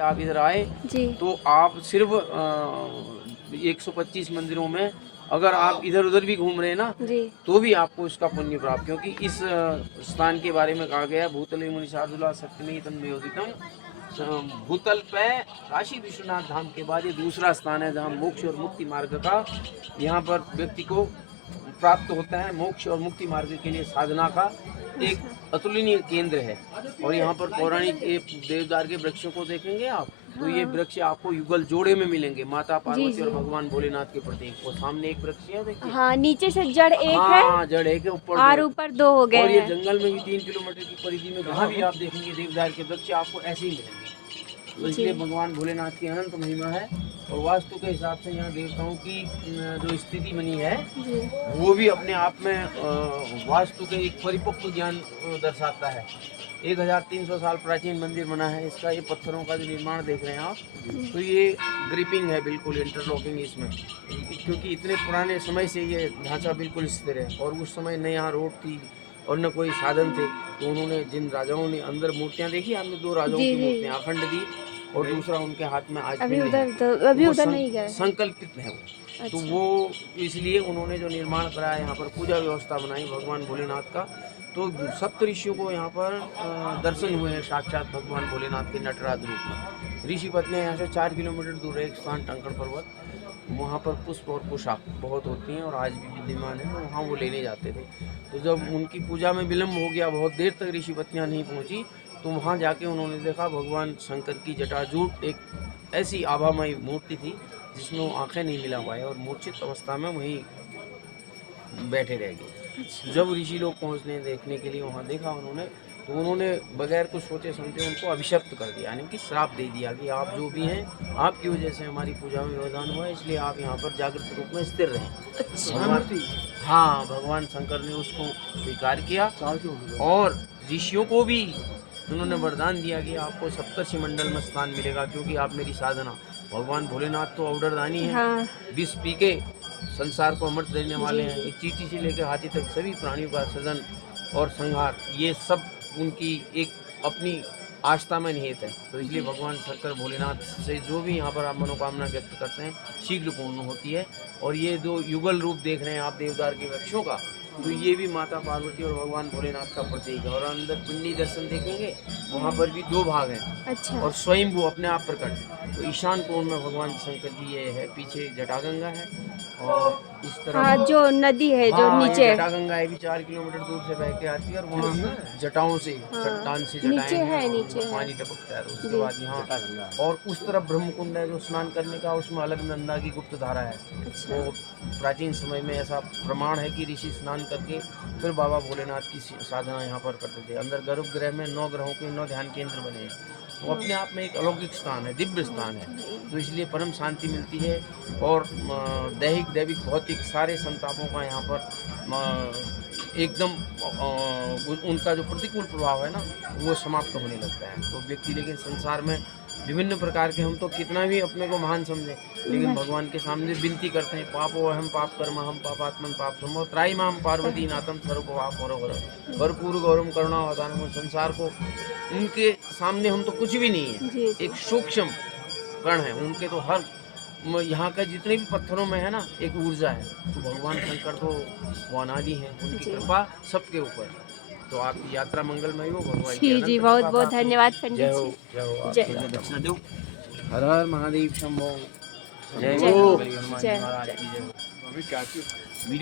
आप इधर आए जी तो आप सिर्फ 125 मंदिरों में अगर आप इधर उधर भी घूम रहे हैं ना जी तो भी आपको इसका पुण्य प्राप्त, क्योंकि इस स्थान के बारे में कहा गया है भूतले मुनि शार्दुला सत्यमेव तन्मयोदितम, भूतल पे काशी विश्वनाथ धाम के बाद ये दूसरा स्थान है जहाँ मोक्ष और मुक्ति मार्ग का यहाँ पर व्यक्ति को प्राप्त होता है। मोक्ष और मुक्ति मार्ग के लिए साधना का एक अतुलनीय केंद्र है। और यहाँ पर पौराणिक देवदार के वृक्षों को देखेंगे आप तो ये वृक्ष आपको युगल जोड़े में मिलेंगे, माता पार्वती और भगवान भोलेनाथ के प्रतीक। वो सामने एक वृक्ष है देखिए, हाँ नीचे से जड़ एक है हाँ जड़ एक है, ऊपर और दो। ऊपर 2 हो गए और ये हैं। जंगल में भी 3 किलोमीटर की परिधि में जहाँ भी आप देखेंगे देवदार के वृक्ष आपको ऐसे ही मिलेंगे। तो इसलिए भगवान भोलेनाथ की अनंत महिमा है। और वास्तु के हिसाब से यहाँ देवताओं की जो स्थिति बनी है वो भी अपने आप में वास्तु के एक परिपक्व ज्ञान दर्शाता है। 1300 साल प्राचीन मंदिर बना है इसका। ये पत्थरों का जो निर्माण देख रहे हैं आप, तो ये ग्रिपिंग है, बिल्कुल इंटरलॉकिंग इसमें, क्योंकि इतने पुराने समय से ये ढांचा बिल्कुल स्थिर है। और उस समय न यहाँ रोड थी और न कोई साधन थे, तो उन्होंने जिन राजाओं ने अंदर मूर्तियाँ देखी, हमने 2 राजाओं की मूर्तियाँ अखंड दी और दूसरा उनके हाथ में आज अभी उधर नहीं गए, संकल्पित है वो। तो वो इसलिए उन्होंने जो निर्माण कराया, यहाँ पर पूजा व्यवस्था बनाई भगवान भोलेनाथ का। तो सप्त ऋषियों को यहाँ पर दर्शन हुए हैं साक्षात भगवान भोलेनाथ के नटराज रूप में। ऋषि पत्नियाँ यहाँ से 4 किलोमीटर दूर है एक स्थान टंकड़ पर्वत, वहाँ पर पुष्प और पोशाक बहुत होती हैं और आज भी विद्यमान है, तो वहाँ वो लेने जाते थे। तो जब उनकी पूजा में विलम्ब हो गया, बहुत देर तक ऋषि पत्नियाँ नहीं पहुँची, तो वहाँ जाके उन्होंने देखा भगवान शंकर की जटाजूट एक ऐसी आभामयी मूर्ति थी जिसमें वो आंखें नहीं मिला पाए और मूर्छित अवस्था में वहीं बैठे रह गए। जब ऋषि लोग पहुँचने देखने के लिए वहाँ देखा उन्होंने, तो उन्होंने बगैर कुछ सोचे समझे उनको अभिशप्त कर दिया, यानी कि श्राप दे दिया कि आप जो भी हैं आपकी वजह से हमारी पूजा में व्यवधान हुआ है, इसलिए आप यहाँ पर जागृत रूप में स्थिर रहें। हाँ, भगवान शंकर ने उसको स्वीकार किया और ऋषियों को भी उन्होंने वरदान दिया कि आपको सप्तर्षि मंडल में स्थान मिलेगा, क्योंकि आप मेरी साधना। भगवान भोलेनाथ तो औडरदानी है, विष पी के संसार को अमृत देने वाले हैं। एक चींटी से लेकर हाथी तक सभी प्राणियों का सृजन और संहार, ये सब उनकी एक अपनी आस्था में निहित है। तो इसलिए भगवान शंकर भोलेनाथ से जो भी यहाँ पर आप मनोकामना व्यक्त करते हैं शीघ्र पूर्ण होती है। और ये जो युगल रूप देख रहे हैं आप देवदार के वृक्षों का, तो ये भी माता पार्वती और भगवान भोलेनाथ का प्रतीक है। और अंदर पिंडी दर्शन देखेंगे, वहाँ पर भी 2 भाग हैं और स्वयं वो अपने आप प्रकट। तो ईशान कोण में भगवान शंकर जी ये है, पीछे जटागंगा है और इस तरफ जो नदी है जो नीचे जटागंगा है भी 4 किलोमीटर दूर से बह के आती है और वहाँ जटाओं से चट्टान से नीचे पानी टपकता है। उसके बाद यहाँ और उस तरफ ब्रह्मकुंड है जो स्नान करने का, उसमें अलकनंदा की गुप्त धारा है। वो प्राचीन समय में ऐसा प्रमाण है कि ऋषि स्नान करके फिर बाबा भोलेनाथ की साधना यहाँ पर करते थे। अंदर गर्भगृह में 9 ग्रहों के 9 ध्यान केंद्र बने हैं। वो अपने आप में एक अलौकिक स्थान है, दिव्य स्थान है, तो इसलिए परम शांति मिलती है। और दैहिक दैविक भौतिक सारे संतापों का यहाँ पर एकदम उनका जो प्रतिकूल प्रभाव है ना वो समाप्त होने लगता है। तो व्यक्ति लेकिन संसार में विभिन्न प्रकार के, हम तो कितना भी अपने को महान समझें, लेकिन भगवान के सामने विनती करते हैं, पापो अहम पाप कर्म हम पापात्मन पाप समो त्राई माम पार्वती नाथम सर्वपाप भरपूर गौरव करुणा अवदान। संसार को उनके सामने हम तो कुछ भी नहीं है, एक सूक्ष्म कण है। उनके तो हर यहाँ का जितने भी पत्थरों में है ना एक ऊर्जा है। तो भगवान शंकर तो वो अनादि है, उनकी कृपा सबके ऊपर। तो आपकी यात्रा मंगलमय हो। भगवान जी बहुत बहुत धन्यवाद पंडित जय हो, जी। जय हो। दक्षिणा दो। हर हर महादेव शंभो। जय जय हो। हनुमान जी महाराज की जय हो। वीडियो